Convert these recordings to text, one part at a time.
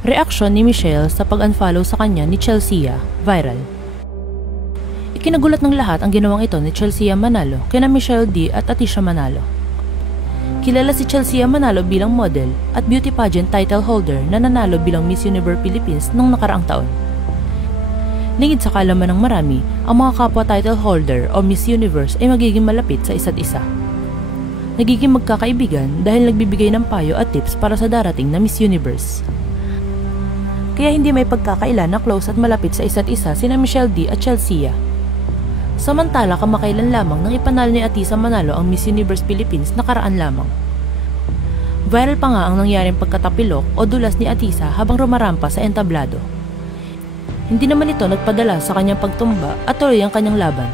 Reaksyon ni Michelle sa pag-unfollow sa kanya ni Chelsea, viral. Ikinagulat ng lahat ang ginawang ito ni Chelsea Manalo kina Michelle D at Atisha Manalo. Kilala si Chelsea Manalo bilang model at beauty pageant title holder na nanalo bilang Miss Universe Philippines noong nakaraang taon. Lingid sa kaalaman ng marami, ang mga kapwa title holder o Miss Universe ay magiging malapit sa isa't isa. Nagiging magkakaibigan dahil nagbibigay ng payo at tips para sa darating na Miss Universe. Kaya hindi may pagkakaila na close at malapit sa isa't isa sina Michelle D at Chelsea. Samantala kamakailan lamang nang ipanalo ni Atisa Manalo ang Miss Universe Philippines nakaraan lamang. Viral pa nga ang nangyaring pagkatapilok o dulas ni Atisa habang rumarampa sa entablado. Hindi naman ito nagpadala sa kanyang pagtumba at tuloy ang kanyang laban.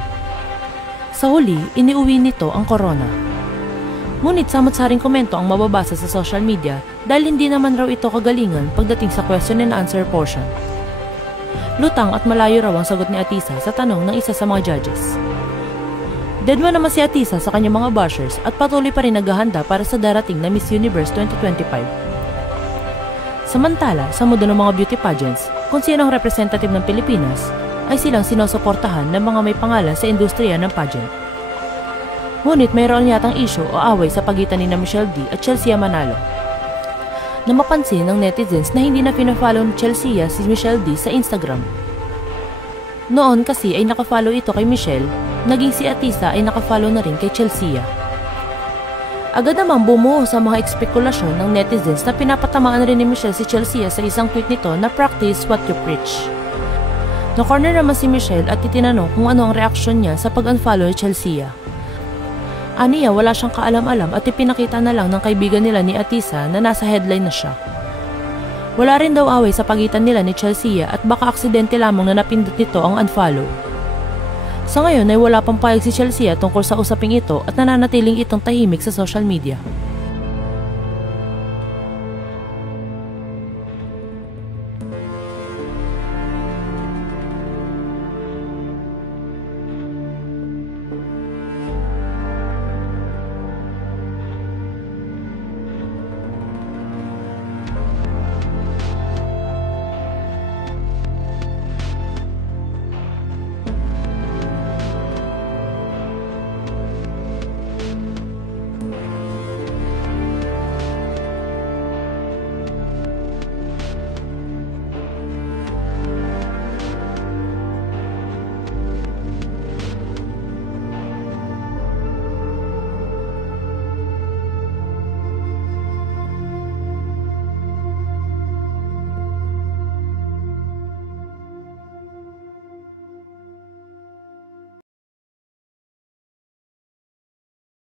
Sa huli, iniuwi nito ang corona. Ngunit samot-saring komento ang mababasa sa social media dahil hindi naman raw ito kagalingan pagdating sa question and answer portion. Lutang at malayo raw ang sagot ni Atisa sa tanong ng isa sa mga judges. Deadma naman si Atisa sa kanyang mga bashers at patuloy pa rin naghahanda para sa darating na Miss Universe 2025. Samantala, sa mundo ng mga beauty pageants, kung sino ang representative ng Pilipinas, ay silang sinusuportahan ng mga may pangalan sa industriya ng pageant. Ngunit mayroon yatang issue o away sa pagitan ni Michelle D at Chelsea Manalo. Na mapansin ng netizens na hindi na pina-follow ni Chelsea si Michelle D sa Instagram. Noon kasi ay nakafollow ito kay Michelle, naging si Atisa ay nakafollow na rin kay Chelsea. Agad namang bumuo sa mga ekspekulasyon ng netizens na pinapatamaan rin ni Michelle si Chelsea sa isang tweet nito na practice what you preach. Na-corner naman si Michelle at itinanong kung ano ang reaksyon niya sa pag-unfollow ni Chelsea. Aniya wala siyang kaalam-alam at ipinakita na lang ng kaibigan nila ni Atisa na nasa headline na siya. Wala rin daw away sa pagitan nila ni Chelsea at baka aksidente lamang na napindot nito ang unfollow. Sa ngayon ay wala pang payag si Chelsea tungkol sa usaping ito at nananatiling itong tahimik sa social media.